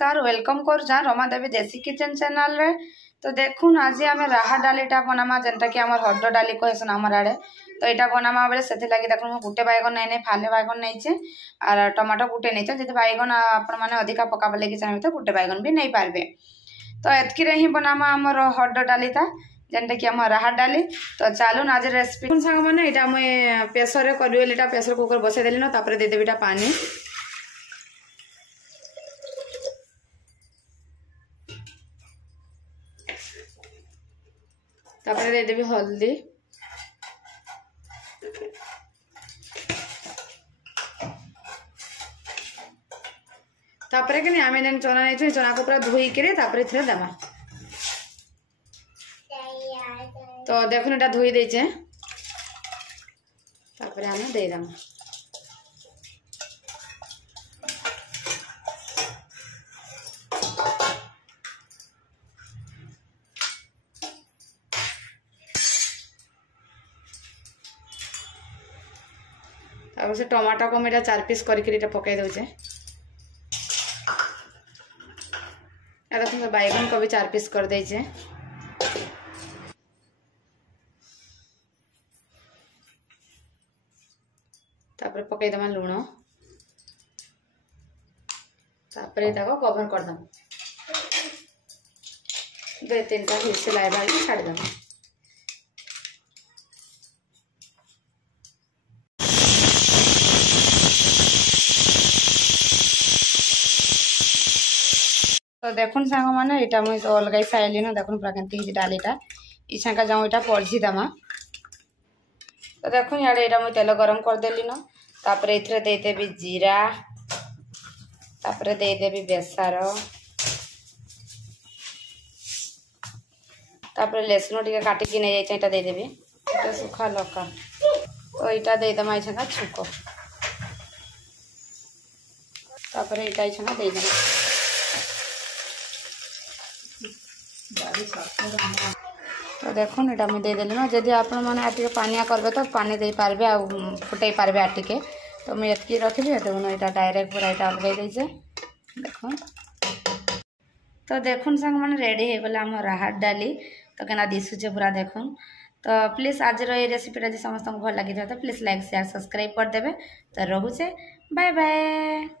नमस्कार वेलकम कर रमा देवी देसी किचन चैनल रे। तो देखुन आज आम राहा डालीटा बनामा जेनटा कि आम हरड डाली कहसन आमर आड़े। तो यहाँ बनामा बेले से देखो मुझे गोटे बैगन नहीं फाले बैगन नहीं और टमाटो गोटे नहीं जी बैगन आपने अधिका पकाब लगे चाहिए तो गोटे बैगन भी नहीं पारे। तो एतकी ही बनामा आमर हरड डालीटा जेनटा कि आम राहा डाली। तो चलून आज रेसिपी सांग मैंने यहाँ मुझे प्रेसर करी प्रेसर कुकर बसईदेली ना देदेवी पानी तापर देदेवी हल्दी तापर कि आम जेन चना नहीं चना को पूरा धोईक देमा। तो देखो यहाँ धोई देचे तापर आम देदेमा। तापर से टमाटो को मैं 4 पीस करके पकई दौचे। देखो बैगन को भी 4 पीस कर देचे। तापर पकई दमा लुण तापर कवर करदम 2-3टा हुइसिल आइबा छाड़ दम। तो देखुन सांग मैंने यहाँ मुझे तो अलग साइली ना देखुन पूरा के डालीटा इछाका जाऊँ यहाँ पढ़ी दमा। तो देखुन यहाँ मुझे तेल गरम करदेली ना तापर ये देदेवी जीरा तापर देदेवी बेसार तापर लसुन टे काटिकी नहीं जाए देदेवी सुखा लका। तो यहाँ देदेमा इछाका छुक तापर यहाँ इछाका देदेमा। तो देखो यहाँ मुझे देदेली ना जदि आप पानिया करबे तो पानी दे पारबे आ फुटई पारबे आटिके। तो मुझे ये रखी देखुन यहाँ डायरेक्ट पूरा यहाँ अलग देचे देखो। तो देखुन सांग मैंने रेडी हो गला आम राहर डाली। तो केना दिशुचे पूरा देखुन। तो प्लीज आज ये रेसिपीटा समस्त भल लगी तो प्लीज लाइक शेयर सब्सक्राइब करदे। तो रोचे बाय बाय।